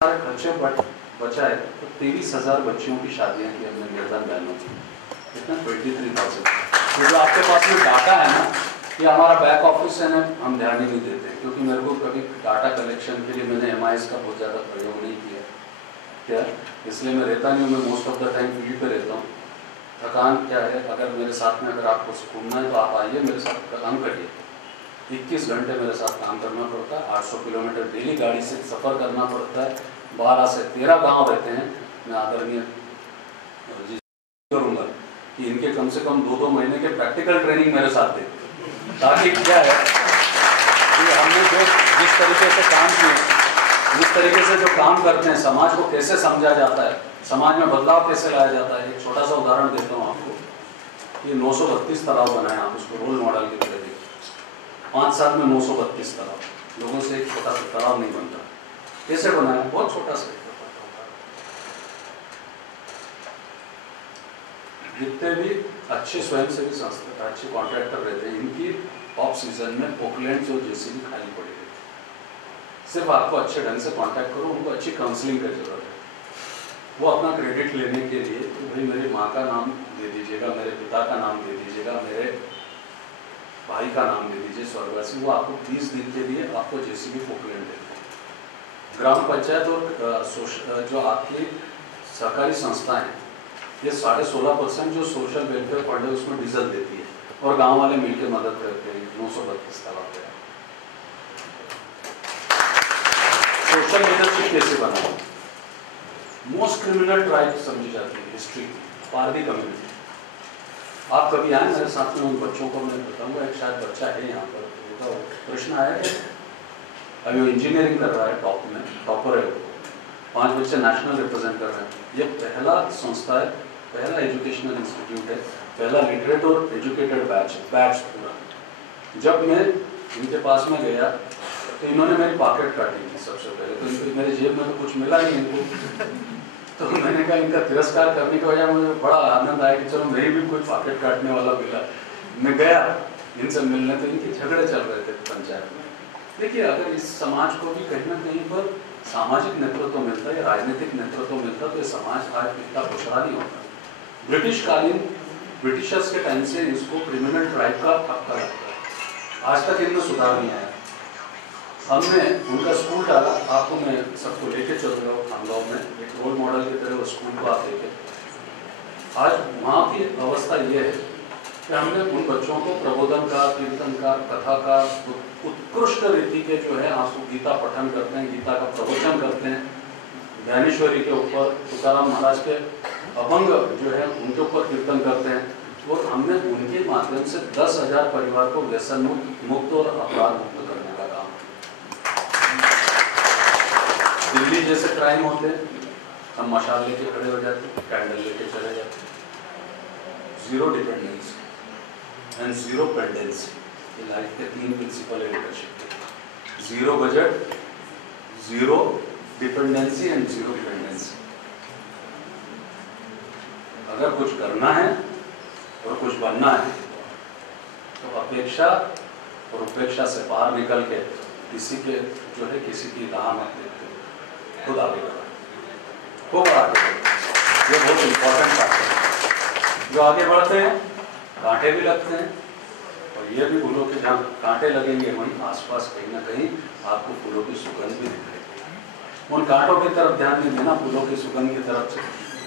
सारे खर्चे बचाए तो 23,000 बच्चियों की शादियाँ की हमने निर्धन बहनों की, कितना 23,000। तो जो आपके पास में डाटा है ना, ये हमारा बैक ऑफिस है ना, हम ध्यान ही नहीं देते क्योंकि मेरे को कभी डाटा कलेक्शन के लिए मैंने MIS का बहुत ज़्यादा प्रयोग नहीं किया क्या, इसलिए मैं रहता नहीं हूँ। मैं most of the time field पे रहता हूँ। थकान क्या है, अगर मेरे साथ में अगर आपको घूमना है तो आप आइए मेरे साथ काम करिए। 21 घंटे मेरे साथ काम करना पड़ता है, 800 किलोमीटर डेली गाड़ी से सफ़र करना पड़ता है। 12 से 13 गांव रहते हैं। मैं आदरणीय जी करूँगा कि इनके कम से कम 2-2 महीने के प्रैक्टिकल ट्रेनिंग मेरे साथ दे, ताकि क्या है कि हमने जो जिस तरीके से काम किए, जिस तरीके से जो काम करते हैं, समाज को कैसे समझा जाता है, समाज में बदलाव कैसे लाया जाता है। एक छोटा सा उदाहरण देता हूँ आपको। ये 932 तालाब बनाए, आप उसको रोल मॉडल की तरह देखिए। 5 साल में 932 तालाब, लोगों से एक छोटा सा तालाब नहीं बनता। कैसे बनाया? बहुत छोटा सा। जितने भी अच्छे स्वयंसेवी संस्था, अच्छे कॉन्ट्रैक्टर रहते हैं, इनकी ऑफ सीजन में पोकलैंड और JCB खाली पड़ी रहती है। सिर्फ आपको अच्छे ढंग से कॉन्टैक्ट करो, उनको अच्छी काउंसलिंग की जरूरत है। वो अपना क्रेडिट लेने के लिए तो भाई मेरी माँ का नाम दे दीजिएगा, मेरे पिता का नाम दे दीजिएगा, मेरे भाई का नाम दे दीजिए स्वर्गवासी, वो आपको 20 दिन के लिए आपको JCB पोकलैंड देते हैं। ग्राम पंचायत और जो आपकी सरकारी संस्थाएं हैं, ये 16.5% जो सोशल वेलफेयर फंड है उसमें डीजल देती है और गांव वाले मिलकर मदद करते हैं। 932 तालाब है। सोशल लीडरशिप कैसे बनाओ? मोस्ट क्रिमिनल ट्राइब समझी जाती है हिस्ट्री, पारदी कम्युनिटी। आप कभी आए मेरे साथ में, उन बच्चों को मैं बताऊंगा। एक शायद बच्चा है यहाँ पर, तो प्रश्न आया है, अभी वो इंजीनियरिंग कर रहा है, टॉप में टॉपर है वो। 5 बच्चे नेशनल रिप्रेजेंट कर रहे हैं। ये पहला संस्था है, पहला एजुकेशनल इंस्टीट्यूट है, पहला लिटरेट और एजुकेटेड बैच पूरा। जब मैं इनके पास में गया तो इन्होंने मेरी पॉकेट काटी थी सबसे पहले। तो मेरे जेब में तो कुछ मिला नहीं इनको, तो मैंने कहा इनका तिरस्कार करने की वजह मुझे बड़ा आनंद आया कि चलो मेरी भी कोई पॉकेट काटने वाला मिला। मैं गया इनसे मिलने, तो इनके झगड़े चल रहे थे पंचायत में। देखिए, अगर इस समाज को भी कहीं ना कहीं पर सामाजिक नेतृत्व मिलता है, राजनीतिक नेतृत्व मिलता, तो ये समाज आज इतना खुशहाल नहीं होता। ब्रिटिशर्स के टाइम से इसको क्रिमिनल ट्राइब का हक लगता है। आज तक इनमें सुधार नहीं आया। हमने उनका स्कूल डाला, आपको मैं सबको लेके चल रहा हूँ खानगांव में, एक रोल मॉडल की तरह वो स्कूल को आप देखें। आज वहाँ की अवस्था ये है कि हमने उन बच्चों को प्रबोधनकार, कीर्तनकार, कथाकार, उत्कृष्ट रीति के जो है आंसू गीता पठन करते हैं, गीता का प्रवचन करते हैं, ज्ञानेश्वरी के ऊपर, तुकाराम महाराज के अभंग जो है उनके ऊपर कीर्तन करते हैं। और हमने उनके माध्यम से 10,000 परिवार को व्यसन मुक्त और अपराध मुक्त करने का काम। दिल्ली जैसे क्राइम होते हैं, हम मशाल लेके खड़े हो जाते, कैंडल लेके चले जाते। Zero dependency and zero pendency, life के 3 प्रिंसिपल है leadership. Zero budget, zero dependency and zero dependency. अगर कुछ करना है और कुछ बनना है तो अपेक्षा और उपेक्षा से बाहर निकल के किसी के जो है किसी की राह मत देखते, खुद आगे बढ़ो, खूब आगे बढ़ो। ये बहुत इंपॉर्टेंट बात है। जो आगे बढ़ते हैं कांटे भी लगते हैं, और ये भी भूलो कि जहाँ कांटे लगेंगे वहीं आसपास कहीं ना कहीं आपको फूलों की सुगंध भी दिखाएगी। उन कांटों की तरफ ध्यान नहीं देना, फूलों की सुगंध की तरफ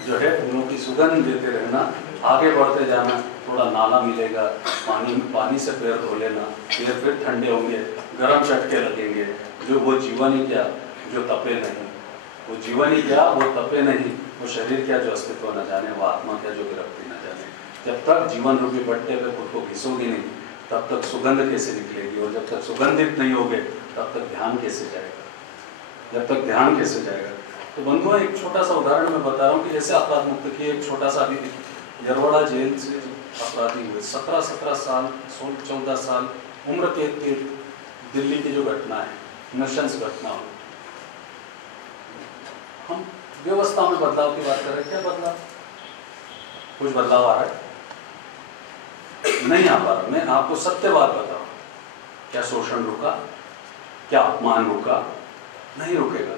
जो है फूलों की सुगंध देते रहना, आगे बढ़ते जाना। थोड़ा नाला मिलेगा, पानी से पैर धो लेना, पैर फिर ठंडे होंगे, गर्म चटके लगेंगे। जो वो जीवन ही क्या जो तपे नहीं, वो जीवन ही क्या वो तपे नहीं, वो शरीर क्या जो अस्तित्व न जाने, वो आत्मा क्या जो विरक्ति न जाने। जब तक जीवन रूपी बट्टे पे खुद को घिसोगी नहीं, तब तक सुगंध कैसे निकलेगी? और जब तक सुगंधित नहीं होगे तब तक ध्यान कैसे जाएगा? जब तक ध्यान कैसे जाएगा? तो बंधुओं, एक छोटा सा उदाहरण मैं बता रहा हूँ कि ऐसे अपराध मुक्त की एक छोटा सा अभी यरवाड़ा जेल से अपराधी हुए 17 साल 14 साल उम्र के दिल्ली की जो घटना है, नृशंस घटना हो। हम व्यवस्था में बदलाव की बात कर रहे हैं, क्या बदलाव? कुछ बदलाव आ रहा है? नहीं आ पा रहा। मैं आपको सत्य बात बताऊं, क्या शोषण रुका? क्या अपमान रुका? नहीं रुकेगा।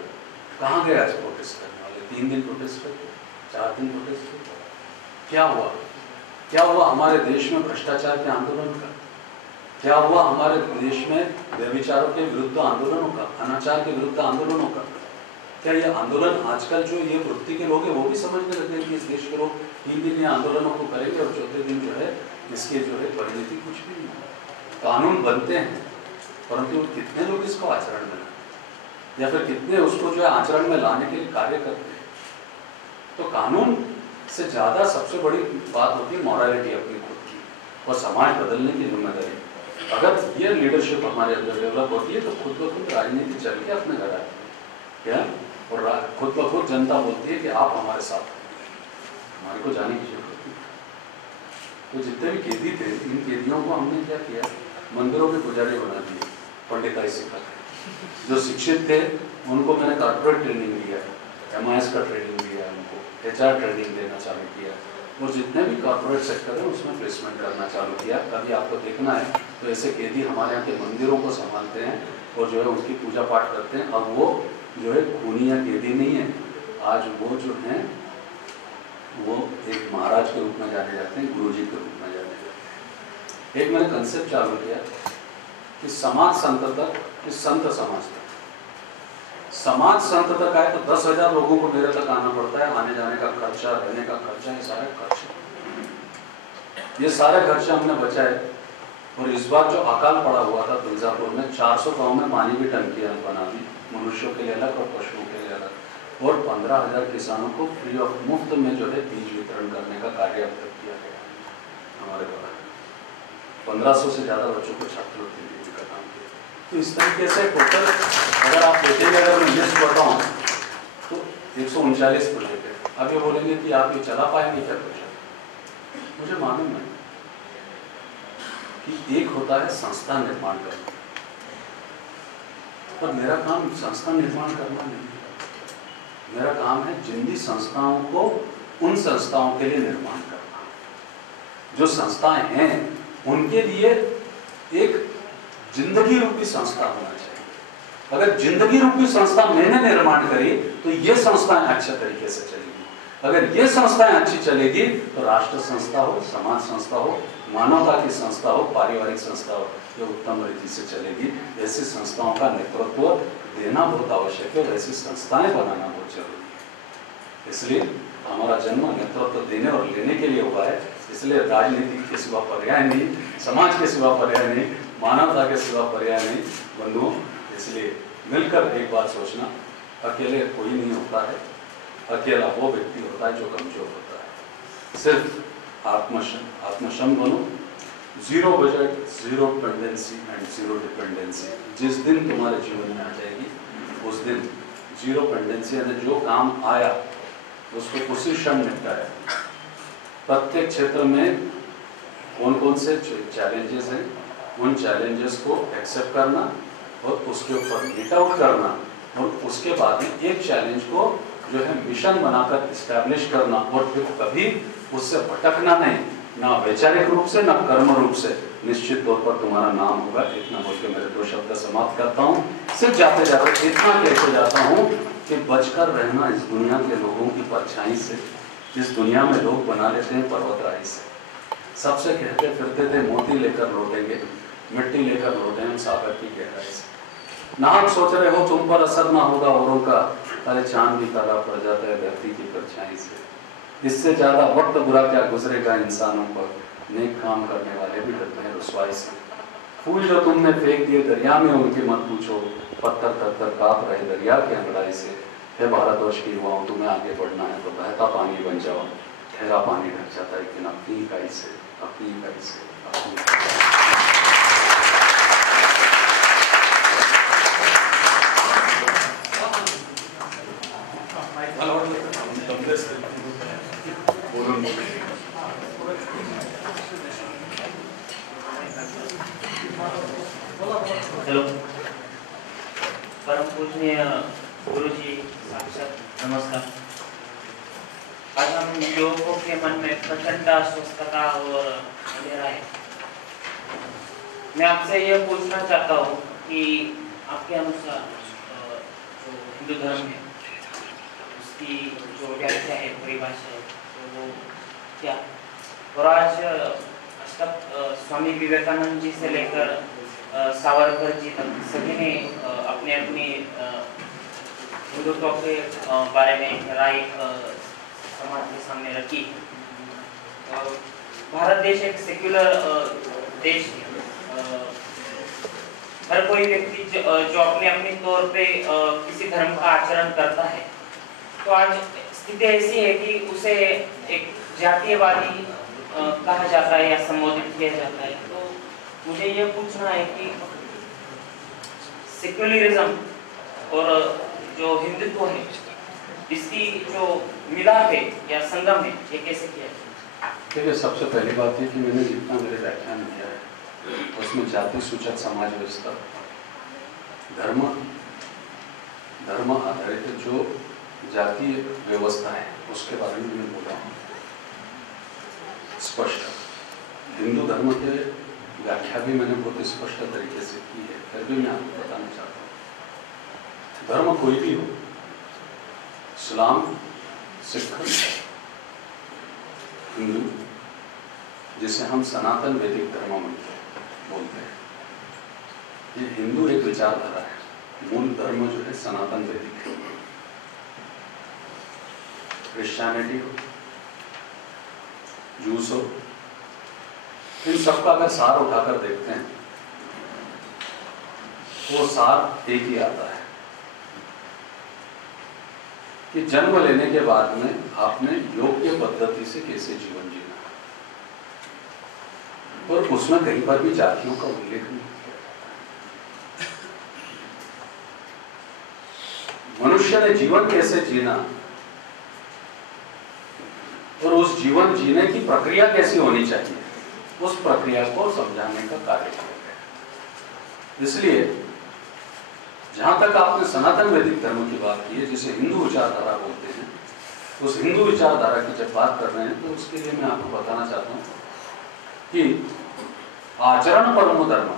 कहाँ गए आज प्रोटेस्ट करने वाले? 3 दिन प्रोटेस्ट करते, 4 दिन प्रोटेस्ट करते, क्या हुआ? क्या हुआ हमारे देश में भ्रष्टाचार के आंदोलन का? क्या हुआ हमारे देश में व्यभिचारों के विरुद्ध आंदोलनों का, अनाचार के विरुद्ध आंदोलनों का? क्या ये आंदोलन आजकल जो ये वृत्ति के लोग हैं वो भी समझने लगे कि इस देश के लोग 3 दिन ये आंदोलनों को करेंगे और चौथे दिन जो है इसके जो है परिणति कुछ भी नहीं है। कानून बनते हैं परंतु कितने लोग इसको आचरण में लाते या फिर कितने उसको जो है आचरण में लाने के लिए कार्य करते हैं? तो कानून से ज़्यादा सबसे बड़ी बात होती है मॉरलिटी अपनी खुद की और समाज बदलने की जिम्मेदारी। अगर ये लीडरशिप हमारे अंदर डेवलप होती है तो खुद ब खुद राजनीति चल के अपने घर आती है क्या, और खुद ब खुद जनता बोलती है कि आप हमारे साथ, हमारे को जाने की जरूरत नहीं। तो जितने भी कैदी थे इन कैदियों को हमने क्या किया, मंदिरों के पुजारी बना दिए, पंडिताई सिखा के। जो शिक्षित थे उनको मैंने कॉर्पोरेट ट्रेनिंग दिया, MIS का ट्रेनिंग दिया, उनको HR ट्रेनिंग देना चालू किया और जितने भी कॉर्पोरेट सेक्टर है उसमें प्लेसमेंट करना चालू किया। कभी आपको देखना है तो ऐसे कैदी हमारे यहाँ के मंदिरों को संभालते हैं और जो है उसकी पूजा पाठ करते हैं। अब वो जो है खूनी या कैदी नहीं है, आज वो जो हैं वो एक महाराज के रूप में जाने जाते हैं, गुरुजी के रूप में जाने जाते हैं। एक मैंने कंसेप्ट चालू किया कि समाज संत तक, कि संत समाज तक। समाज संत तक आए तो 10,000 लोगों को मेरे तक आना पड़ता है, आने जाने का खर्चा, रहने का खर्चा, ये सारे खर्चे हमने बचाए। और इस बार जो अकाल पड़ा हुआ था तुलजापुर में, 400 गाँव में पानी की टंकियां बना दी, मनुष्यों के लिए अलग और पशुओं के लिए अलग, और 15,000 किसानों को फ्री ऑफ मुफ्त में जो है बीज वितरण करने का कार्य अब तक किया गया हमारे द्वारा। 1500 से ज़्यादा बच्चों को छात्रवृत्ति देने का काम किया। तो इस तरीके से टोटल अगर आप देखेंगे, अगर मैं लिस्ट बताऊँ तो 139 प्रोजेक्ट है। अब ये बोलेंगे कि आप ये चला पाएंगे क्या प्रोजेक्ट? मुझे मालूम है कि एक होता है संस्था निर्माण करना, पर मेरा काम संस्था निर्माण करना नहीं है। मेरा काम है जिंदी संस्थाओं को उन संस्थाओं के लिए निर्माण करना। जो संस्थाएं हैं उनके लिए एक जिंदगी रूपी संस्था होना चाहिए। अगर जिंदगी रूपी संस्था मैंने निर्माण करी तो ये संस्थाएं अच्छे तरीके से चलेगी। अगर ये संस्थाएं अच्छी चलेगी तो राष्ट्र संस्था हो, समाज संस्था हो, मानवता की संस्था हो, पारिवारिक संस्था हो, ये उत्तम रीति से चलेगी। ऐसी संस्थाओं का नेतृत्व देना बहुत आवश्यक है और ऐसी संस्थाएं बनाना बहुत जरूरी है। इसलिए हमारा जन्म नेतृत्व देने और लेने के लिए हुआ है। इसलिए राजनीति के सिवा पर्याय नहीं, समाज के सिवा पर्याय नहीं, मानवता के सिवा पर्याय नहीं। बंधुओं, इसलिए मिलकर एक बात सोचना, अकेले कोई नहीं होता है, अकेला वो व्यक्ति होता है जो कमजोर होता है। सिर्फ आत्मशम बनो, zero budget, zero dependency and zero dependency. जिस दिन तुम्हारे जीवन में आ जाएगी उस दिन जीरो डिपेंडेंसी, यानी जो काम आया उसको उसी क्षण निपटाया। प्रत्येक क्षेत्र में कौन कौन से चैलेंजेस हैं, उन चैलेंजेस को एक्सेप्ट करना और उसके ऊपर मीट आउट करना, और उसके बाद में एक चैलेंज को जो है मिशन बनाकर इस्टेब्लिश करना, और फिर कभी उससे भटकना नहीं, ना वैचारिक रूप से ना कर्म रूप से। निश्चित तौर पर तुम्हारा नाम होगा। इतना बोल के मेरे 2 शब्द समाप्त करता हूँ। सिर्फ जाते जाते इतना कहते जाता हूँ कि बचकर रहना इस दुनिया के लोगों की परछाई से। इस दुनिया में लोग बना लेते हैं पर्वतराई से। सबसे कहते फिरते थे मोती लेकर लौटेंगे, मिट्टी लेकर लौटेंगे सागर की गहराई से। नाहक सोच रहे हो तुम पर असर ना होगा औरों का, अरे चांद भी काला पड़ जाता है धरती की परछाई से। इससे ज्यादा वक्त बुरा क्या गुजरेगा इंसानों पर, नेक काम करने वाले भी डरते हैं रुसवाई से। फूल जो तुमने फेंक दिए दरिया में उनकी मत पूछो, पत्थर पत्थर कांप रहे दरिया के अंगड़ाई से। हे भारतवर्ष की युवाओं, तुम्हें आगे बढ़ना है तो बहता पानी बन जाओ। ठहरा पानी ढक जाता है लेकिन अपनी इकाई से, अपनी इकाई से, अपनी हेलो, परम पूजनीय गुरुजी साक्षात नमस्कार। आज हम लोगों के मन में प्रचंड अस्वस्थता और अंधेरा है। मैं आपसे यह पूछना चाहता हूँ कि आपके अनुसार जो हिंदू धर्म है इसकी जो व्याख्या है, परिभाषा है, तो वो क्या? और आज स्वामी विवेकानंद जी से लेकर सावरकर जी तक सभी ने अपने अपने हिंदुत्व के बारे में राय समाज के सामने रखी। भारत देश एक सेक्युलर देश है। हर कोई व्यक्ति जो अपने अपने तौर पे किसी धर्म का आचरण करता है, तो आज स्थिति ऐसी है कि उसे एक जातीयवादी कहा जाता है या संबोधित किया जाता है। तो मुझे यह पूछना है कि सेक्युलरिज्म और जो हिंदुत्व है, इसकी जो मिलाप है या संगम है, ये कैसे किया जाए? देखिए, सबसे पहली बात है कि मैंने जितना मेरे व्याख्यान दिया है उसमें जाति सूचक समाज व्यवस्था, धर्म आधारित जो जातीय व्यवस्था है उसके बारे में मैं बोला हूँ स्पष्ट। हिंदू धर्म के व्याख्या भी मैंने बहुत स्पष्ट तरीके से की है, फिर भी मैं आपको बताना चाहता हूँ। धर्म कोई भी हो, इस्लाम, सिख, हिंदू, जिसे हम सनातन वैदिक धर्म बोलते हैं, ये हिंदू एक विचारधारा है। मूल धर्म जो है सनातन वैदिक है। क्रिश्चियनिटी हो, जूस हो, इन सबका अगर सार उठाकर देखते हैं तो सार एक ही आता है कि जन्म लेने के बाद में आपने योग्य पद्धति से कैसे जीवन जीना, और उसमें कहीं पर भी जातियों का उल्लेख नहीं किया जाता। मनुष्य ने जीवन कैसे जीना और उस जीवन जीने की प्रक्रिया कैसी होनी चाहिए, उस प्रक्रिया को समझाने का कार्य किया गया। इसलिए जहां तक आपने सनातन वैदिक धर्म की बात की है, जिसे हिंदू विचारधारा बोलते हैं, उस हिंदू विचारधारा की जब बात कर रहे हैं तो उसके लिए मैं आपको बताना चाहता हूं कि आचरण परम धर्म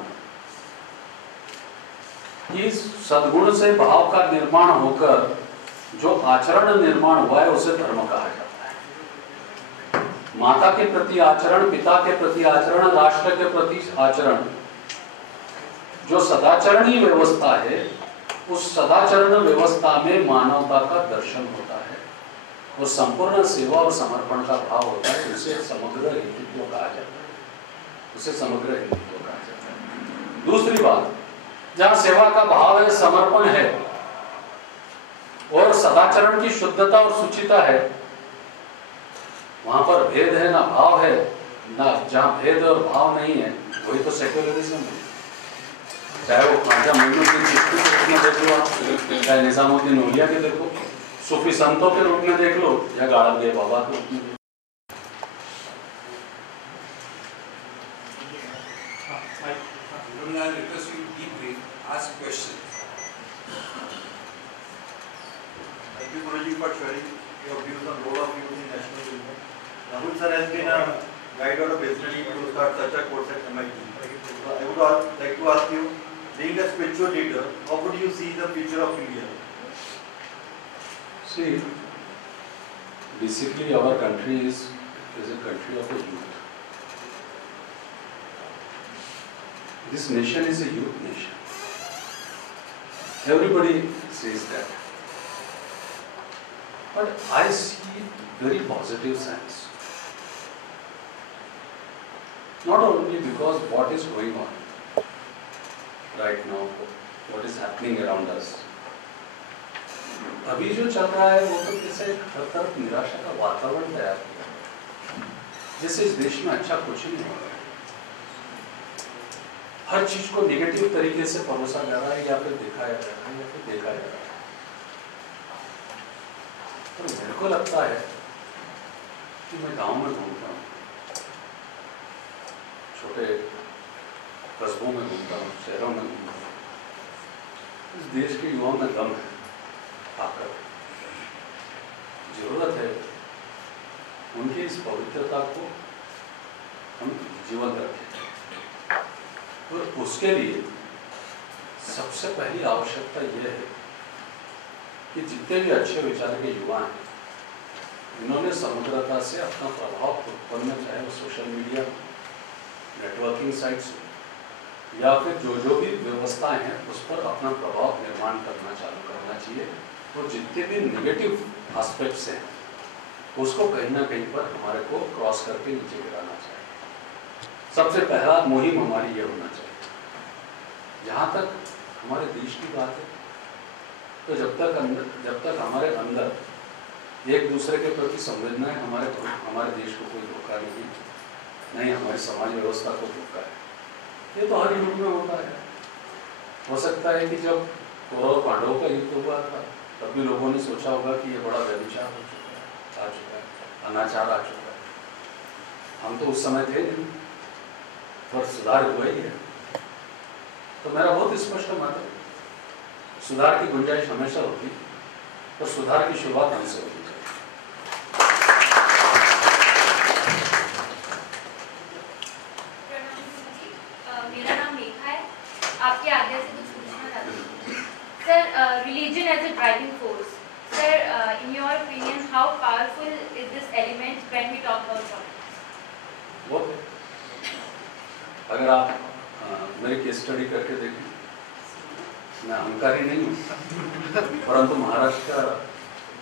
की सद्गुण से भाव का निर्माण होकर जो आचरण निर्माण हुआ है उसे धर्म कहा जाता है। माता के प्रति आचरण, पिता के प्रति आचरण, राष्ट्र के प्रति आचरण, जो सदाचरणी व्यवस्था है, उस सदाचरण व्यवस्था में मानवता का दर्शन होता है, वो संपूर्ण सेवा और समर्पण का भाव होता है। उसे समग्र हिंदुत्व कहा जाता है, उसे समग्र हिंदुत्व कहा जाता है। दूसरी बात, जहां सेवा का भाव है, समर्पण है और सदाचरण की शुद्धता और सुचिता है, वहां पर भेद है ना भाव है, ना जहां भेद और भाव नहीं है वही तो सेक्युलरिज्म है। चाहे वो ख्वाजा मोइनुद्दीन चिश्ती के रूप में देख लो आप, चाहे निजामुद्दीन औलिया के देखो, सूफी संतों के रूप में देख लो, या गाड़बगे बाबा के रूप में देख लो। Thank you, Guruji, for sharing your views on role of youth in national movement. Rahul sir has been a guide out of SND to start such a course at MIT. So I would like to ask you, being a spiritual leader, how would you see the future of India? See, basically our country is a country of a youth. This nation is a youth nation. Everybody says that. But I see very positive signs. Not only because what is going on right now, what is happening around us. अभी जो चल रहा है वो तो जैसे हर तरफ निराशा का वातावरण तैयार किया, जैसे इस देश में अच्छा कुछ नहीं हो रहा है। हर चीज को नेगेटिव तरीके से परोसा जा रहा है या फिर दिखाया जा रहा है या फिर देखा जा रहा है। तो मेरे को लगता है कि मैं गांव में घूमता हूँ, छोटे कस्बों में घूमता हूँ, शहरों में घूमता हूँ, इस देश के युवाओं में दम है, ताकत, जरूरत है उनकी इस पवित्रता को हम जीवंत रखें। और उसके लिए सबसे पहली आवश्यकता यह है कि जितने भी अच्छे विचार के युवा हैं, इन्होंने समग्रता से अपना प्रभाव उत्पन्न, चाहे वो सोशल मीडिया, नेटवर्किंग साइट्स या फिर जो भी व्यवस्थाएं हैं उस पर अपना प्रभाव निर्माण करना चालू करना चाहिए। और जितने भी नेगेटिव एस्पेक्ट्स हैं उसको कहीं ना कहीं पर हमारे को क्रॉस करके नीचे गिराना चाहिए। सबसे पहला मुहिम हमारी ये होना चाहिए। जहाँ तक हमारे देश की बात है, तो जब तक हमारे अंदर एक दूसरे के प्रति संवेदना है, हमारे देश को कोई धोखा नहीं हमारी समाज व्यवस्था को धोखा है। ये तो हर युग में होता है। हो सकता है कि जब कौरव पांडवों का युद्ध हुआ था तब भी लोगों ने सोचा होगा कि ये बड़ा व्यभिचार हो चुका है, अनाचार आ चुका है। हम तो उस समय थे नहीं, पर सुधार हुआ ही है। तो मेरा बहुत स्पष्ट मत है, सुधार की गुंजाइश हमेशा होती, तो सुधार की शुरुआत हमसे होती है। मेरा नाम रेखा है, आपके आगे से कुछ पूछना चाहती हूँ। Sir, religion as a driving force. Sir, in your opinion, how powerful is this element when we talk about politics? वो अगर आप मेरी केस स्टडी करके देखें, मैं अहंकारी नहीं हूँ, परंतु महाराष्ट्र का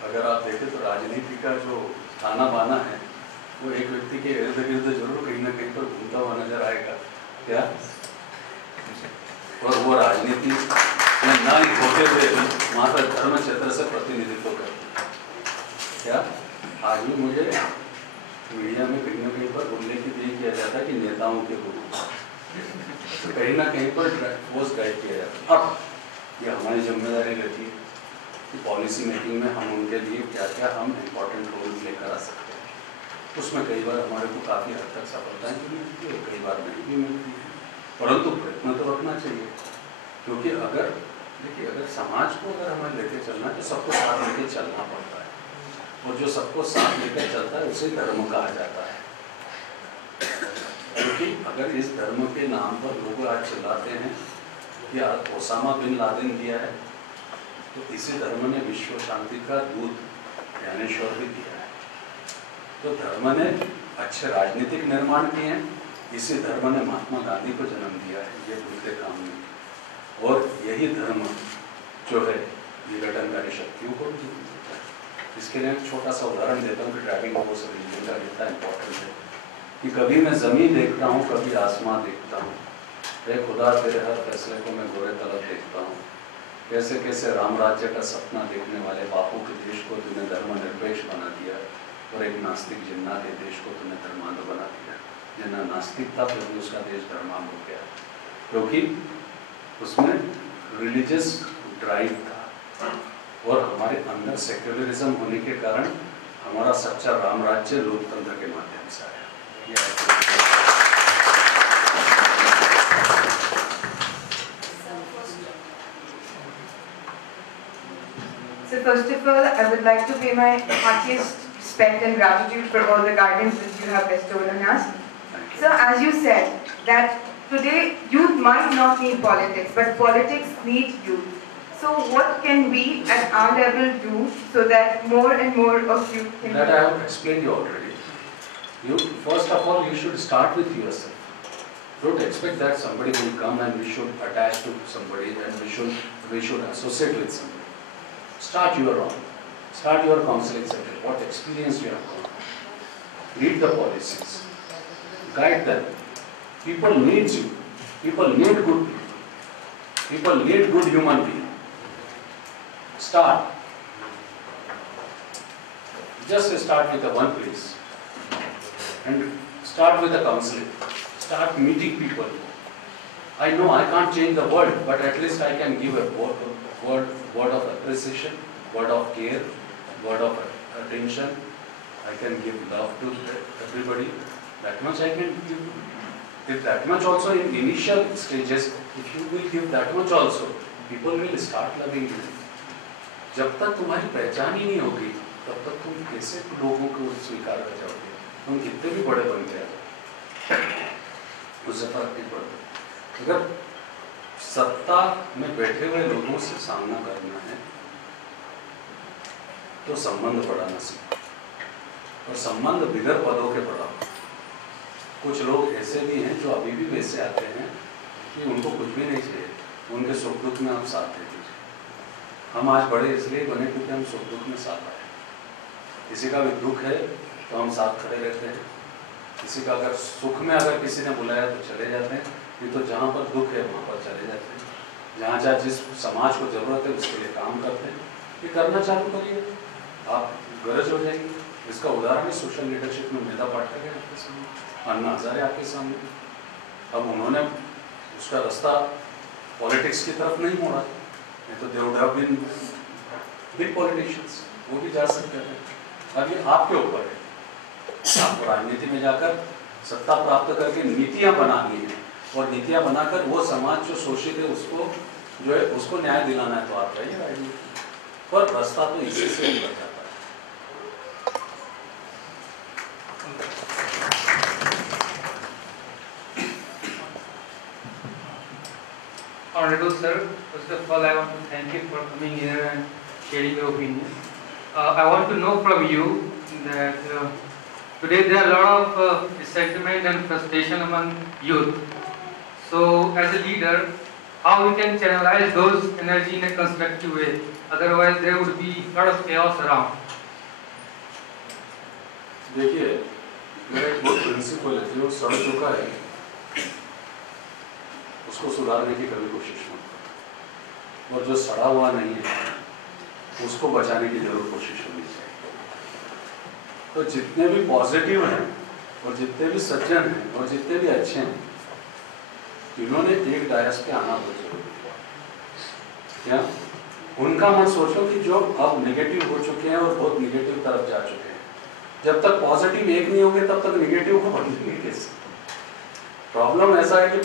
अगर आप देखें तो राजनीति का जो ताना बाना है वो एक व्यक्ति के इर्द गिर्द जरूर कहीं ना कहीं पर घूमता हुआ नजर आएगा। क्या? और वो राजनीति में ना ही होते हुए भी मात्र धर्म क्षेत्र से प्रतिनिधित्व करती है। क्या? आज भी मुझे मीडिया में कहीं ना कहीं पर उल्लेख भी किया जाता है कि नेताओं के गुरु, तो कहीं ना कहीं पर पोस्ट गाइड किया जाता है। अब ये हमारी जिम्मेदारी रहती है कि पॉलिसी मेकिंग में हम उनके लिए क्या क्या हम इम्पोर्टेंट रोल लेकर आ सकते हैं। उसमें कई बार हमारे को काफ़ी हद तक सफलताएं भी मिलती है, कई बार नहीं भी मिलती है, परंतु प्रयत्न तो रखना चाहिए। क्योंकि अगर देखिए, अगर समाज को अगर हमें लेके चलना है तो सबको साथ लेके चलना पड़ता है, और जो सबको साथ लेकर चलता है उसे धर्म कहा जाता है। क्योंकि अगर इस धर्म के नाम पर लोग आज चिल्लाते हैं कि ओसामा बिन लादेन दिया है, तो इसी धर्म ने विश्व शांति का दूत ज्ञानेश्वर भी दिया है। तो धर्म ने अच्छे राजनीतिक निर्माण किए हैं, इसी धर्म ने महात्मा गांधी को जन्म दिया है, ये भूलते काम नहीं। और यही धर्म जो है विघटनकारी शक्तियों को भी देता है। इसके लिए एक छोटा सा उदाहरण देता हूँ कि ड्राइविंग फोर्स रिलीजन का कितना इम्पोर्टेंट है। कि कभी मैं ज़मीन देखता हूँ, कभी आसमां देखता हूँ, हे खुदा तेरे हर फैसले को मैं गोरे तलब देखता हूँ। कैसे कैसे राम राज्य का सपना देखने वाले बापू के देश को तूने धर्मनिरपेक्ष बना दिया, और एक नास्तिक जिन्ना के देश को तूने धर्मांध बना दिया। जिन्ना नास्तिक था फिर भी उसका देश धर्मांध हो गया, क्योंकि उसमें रिलीजियस ड्राइव था। और हमारे अंदर सेक्युलरिज्म होने के कारण हमारा सच्चा राम राज्य लोकतंत्र के माध्यम से आया। So first of all, I would like to pay my heartiest respect and gratitude for all the guidance that you have bestowed on us. So as you said, that today youth might not need politics, but politics need youth. So what can we at our level do so that more and more of youth can... That I have explained you already. First of all, you should start with yourself. Don't expect that somebody will come and we should attach to somebody and we should associate with somebody. Start your own. Start your counseling center. What experience you have got. Read the policies. Guide them. People need you. People need good people. People need good human beings. Start. Just start with the one place. And start with the counseling. Start meeting people. I know I can't change the world, but at least I can give a word of appreciation, word of care, word of attention. I can give love to everybody. That much I can give. If that much also in initial stages, if you will give that much also, people will start loving you. जब तक तुम्हारी पहचान ही नहीं होगी, तब तक तुम कैसे लोगों को स्वीकार कर जाओगे? तुम कितने भी बड़े बन गए, उससे फर्क नहीं पड़ता। अगर सत्ता में बैठे हुए लोगों से सामना करना है, तो संबंध बढ़ाना सीखो, और संबंध बिगड़ पदों के बढ़ाओ। कुछ लोग ऐसे भी हैं जो अभी भी वैसे आते हैं कि उनको कुछ भी नहीं चाहिए, उनके सुख दुख में आप साथ दे दीजिए। हम आज बड़े इसलिए बने क्योंकि हम सुख दुख में साथ आए। किसी का भी दुख है तो हम साथ खड़े रहते हैं, किसी का अगर सुख में अगर किसी ने बुलाया तो चले जाते हैं, नहीं तो जहाँ पर दुख है वहाँ पर चले जाते हैं। जहाँ जहाँ जिस समाज को जरूरत है उसके लिए काम करते हैं। ये करना चालू करिए, आप गरज हो जाएगी। इसका उदाहरण है सोशल लीडरशिप में मेधा पाठक है आपके सामने, अन्ना हजारे आपके सामने। अब उन्होंने उसका रास्ता पॉलिटिक्स की तरफ नहीं मोड़ा, नहीं तो they would have been big politicians, वो भी जा सकते हैं। अब ये आपके ऊपर है, आपको राजनीति में जाकर सत्ता प्राप्त करके नीतियां बनानी है, और नीतियां बनाकर वो समाज जो शोषित है उसको जो है उसको न्याय दिलाना है, तो आप रहिए राजनीति, पर रास्ता तो इसी से निकल जाता है। Honorable sir, first of all I want to thank you for coming here and sharing your opinion. I want to know from you that today there are a lot of resentment and frustration among youth. So as a leader, how we can channelize those energy in a constructive way? Otherwise there would be a lot of chaos around. देखिए, मेरा एक बहुत principal है, जो सड़ चुका है उसको सुधारने की कभी कोशिश मत करो, और जो सड़ा हुआ नहीं है उसको बचाने की जरूर कोशिश होनी चाहिए। तो जितने भी पॉजिटिव हैं और जितने भी सज्जन हैं और जितने भी अच्छे हैं, इन्होंने एक डायस पे आना बहुत जरूरी है। क्या उनका मत सोचो कि जो अब नेगेटिव हो चुके हैं और बहुत नेगेटिव तरफ जा चुके हैं, जब तक पॉजिटिव एक नहीं होंगे तब तक नेगेटिव को बदलेंगे कैसे? प्रॉब्लम ऐसा है कि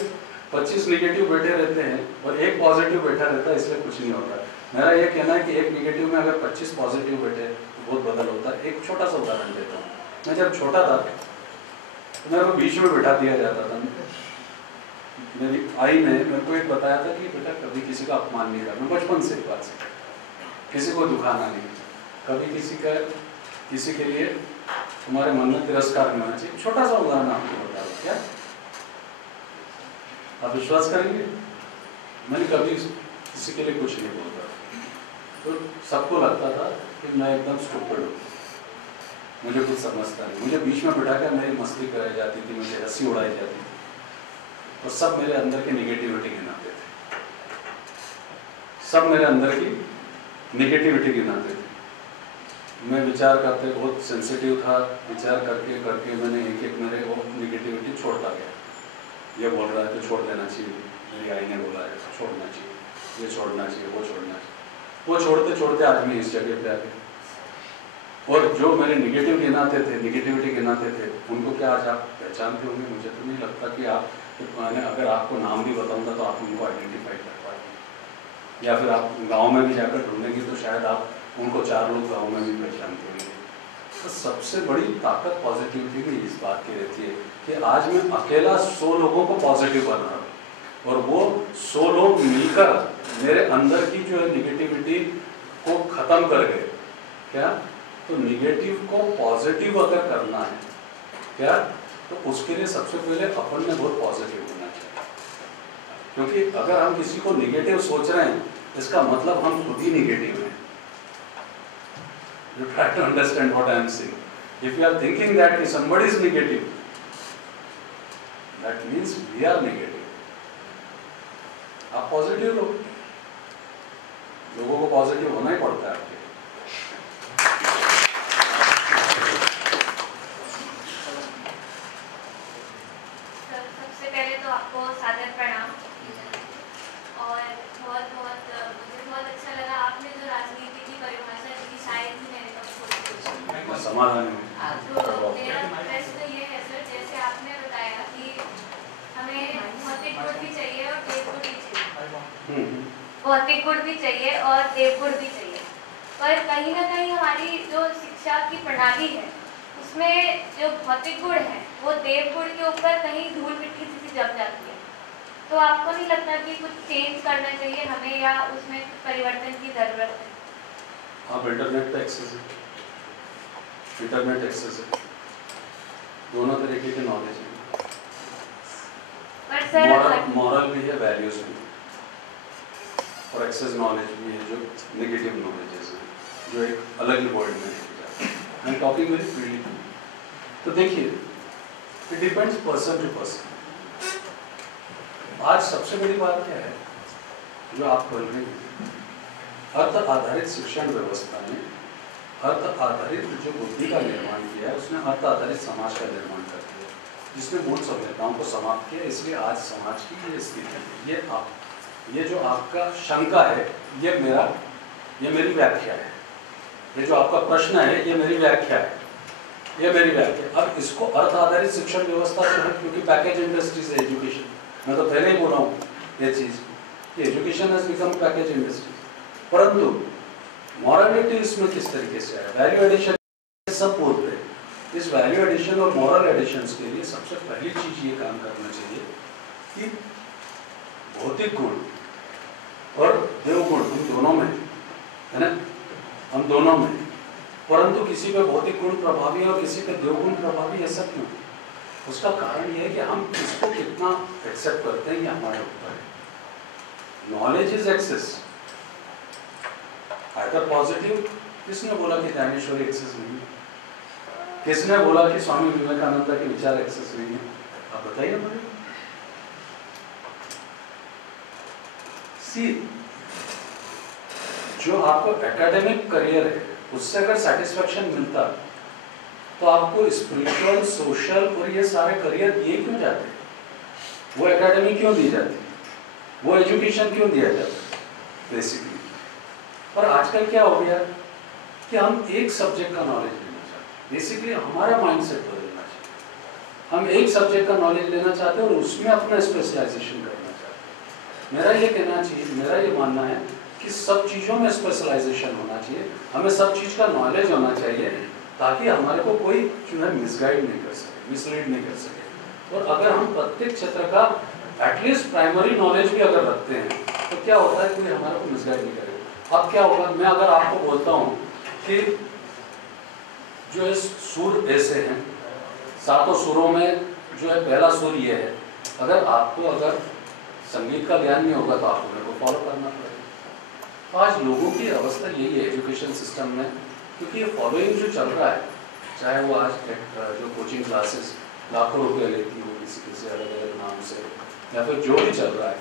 25 नेगेटिव बैठे रहते हैं और एक पॉजिटिव बैठा रहता है, इसलिए कुछ नहीं होता। मेरा ये कहना है कि एक नेगेटिव में अगर 25 पॉजिटिव बैठे तो बहुत बदल होता है। एक छोटा सा उदाहरण देता हूँ, मैं जब छोटा था तो मेरे को बीच में बैठा दिया जाता था। मेरी आई ने मेरे को एक बताया था कि बेटा कभी किसी का अपमान नहीं करना, बचपन से एक बात से, किसी को दुखाना नहीं, कभी किसी के लिए तुम्हारे मन में तिरस्कार नहीं होना चाहिए। छोटा सा उदाहरण आपको बता रहा हूँ, क्या आप विश्वास करेंगे? मैंने कभी किसी के लिए कुछ नहीं बोलता, तो सबको लगता था कि मैं एकदम स्टूपिड हूँ, मुझे कुछ समझता नहीं। मुझे बीच में बिठा कर मेरी मस्ती कराई जाती थी, मुझे हंसी उड़ाई जाती थी, और सब मेरे अंदर की निगेटिविटी गिनाते थे, सब मेरे अंदर की निगेटिविटी गिनाते थे। मैं विचार करते बहुत सेंसिटिव था, विचार करके करके मैंने एक एक मेरे वो निगेटिविटी छोड़ता गया। ये बोल रहा है तो छोड़ देना चाहिए, मेरी आई ने बोला है तो छोड़ना चाहिए, ये छोड़ना चाहिए, वो छोड़ना चाहिए। वो छोड़ते छोड़ते आज मैं इस जगह पे आ गया। और जो मेरे निगेटिव गिनाते थे, निगेटिविटी गिनाते थे, उनको क्या आज आप पहचानते होंगे? मुझे तो नहीं लगता कि आप, मैंने अगर आपको नाम भी बताऊंगा तो आप उनको आइडेंटिफाई कर पाएंगे, या फिर आप गाँव में भी जाकर ढूंढेंगे तो शायद आप उनको 4 लोग गाँव में भी पहचानते होंगे। तो सबसे बड़ी ताकत पॉजिटिविटी की इस बात की रहती है कि आज मैं अकेला 100 लोगों को पॉजिटिव बना रहा हूँ, और वो 100 लोग मिलकर मेरे अंदर की जो है निगेटिविटी को खत्म कर गए। क्या? तो निगेटिव को पॉजिटिव अगर करना है क्या, तो उसके लिए सबसे पहले अपन में बहुत पॉजिटिव होना चाहिए। क्योंकि अगर हम किसी को निगेटिव सोच रहे हैं, इसका मतलब हम खुद ही निगेटिव हैं। You try to understand what I am saying. If you are thinking that somebody is negative, that means we are negative. आप पॉजिटिव रहो, लोगों को पॉजिटिव होना ही पड़ता है आपके। सबसे पहले तो आपको सादर प्रणाम, और मुझे बहुत अच्छा लगा आपने जो राजनीति की परिभाषा दी, शायद ही मैंने कभी सोची। समाधान तो मेरा प्रश्न ये है सर, जैसे आपने बताया कि हमें भौतिक गुण भी चाहिए और देव गुण भी चाहिए, भौतिक गुण भी चाहिए और देव गुण भी चाहिए, पर कहीं ना कहीं हमारी जो शिक्षा की प्रणाली है उसमें जो भौतिक गुण है वो देव गुण के ऊपर कहीं धूल मिट्टी सी जम जाती है। तो आपको नहीं लगता कि कुछ चेंज करना चाहिए हमें, या उसमें कुछ परिवर्तन की जरूरत है? आप इंटरनेट पे एक्सेस है, इंटरनेट एक्सेस है, दोनों तरीके के नॉलेज है, मॉरल भी है, वैल्यूज भी, और एक्सेस नॉलेज भी है जो नेगेटिव नॉलेजेस है, जो एक अलग ही वर्ल्ड में जाता है। I am talking very freely. तो देखिए, it depends person to person. आज सबसे बड़ी बात क्या है जो आप बोल रहे हैं, अर्थ आधारित शिक्षण व्यवस्था ने अर्थ आधारित जो बुद्धि का निर्माण किया है, उसने अर्थ आधारित समाज का निर्माण कर दिया, जिसने मूल सभ्यताओं को समाप्त किया। इसलिए आज समाज की ये स्थिति है। ये जो आपका शंका है, ये मेरी व्याख्या है। ये जो आपका प्रश्न है, ये मेरी व्याख्या है, ये मेरी व्याख्या। अब इसको अर्थ आधारित शिक्षण व्यवस्था जो है, क्योंकि पैकेज इंडस्ट्री से एजुकेशन, मैं तो पहले ही बोला हूँ ये चीज़ कि education has become package industry. परंतु मॉरलिटी इसमें किस तरीके से है, वैल्यू एडिशन सब बोलते हैं। इस वैल्यू एडिशन और मॉरल एडिशंस के लिए सबसे पहली चीज़ ये काम करना चाहिए कि भौतिक गुण और देवगुण हम दोनों में है ना, हम दोनों में, परंतु किसी पे भौतिक गुण प्रभावी है और किसी पे देवगुण प्रभावी, ऐसा क्यों? उसका कारण यह है कि हम इसको कितना एक्सेप्ट करते हैं, ये हमारे ऊपर है। Knowledge is access, either positive. किसने बोला कि ज्ञानेश्वरी एक्सेस नहीं है? किसने बोला कि स्वामी विवेकानंद के विचार एक्सेस नहीं है? आप बताइए मुझे। जो आपको एकेडमिक करियर है उससे अगर सेटिस्फेक्शन मिलता तो आपको स्पिरिचुअल, सोशल और ये सारे करियर दिए क्यों जाते? वो एकेडमी क्यों दी जाती? वो एजुकेशन क्यों दिया जाता बेसिकली? पर आजकल क्या हो गया कि हम एक सब्जेक्ट का नॉलेज लेना चाहते हैं। बेसिकली हमारा माइंडसेट बदलना चाहिए। हम एक सब्जेक्ट का नॉलेज लेना चाहते हैं और उसमें अपना स्पेशलाइजेशन करना चाहते हैं। मेरा ये कहना चाहिए, मेरा ये मानना है कि सब चीज़ों में स्पेशलाइजेशन होना चाहिए, हमें सब चीज़ का नॉलेज होना चाहिए, ताकि हमारे को कोई जो है मिसगाइड नहीं कर सके, मिसलीड नहीं कर सके। और अगर हम प्रत्येक क्षेत्र का एटलीस्ट प्राइमरी नॉलेज भी अगर रखते हैं तो क्या होता है, कोई हमारे को मिसगाइड नहीं करेगा। अब क्या होगा, मैं अगर आपको बोलता हूँ कि जो है सुर ऐसे हैं, सातों सुरों में जो है पहला सुर ये है, अगर आपको अगर संगीत का ज्ञान नहीं होगा तो आपको मेरे को फॉलो करना पड़ेगा। तो आज लोगों की अवस्था यही है एजुकेशन सिस्टम में, क्योंकि ये फॉलोइंग जो चल रहा है, चाहे वो आज जो कोचिंग क्लासेस लाखों रुपए लेती हो किसी अलग अलग नाम से, या फिर जो भी चल रहा है,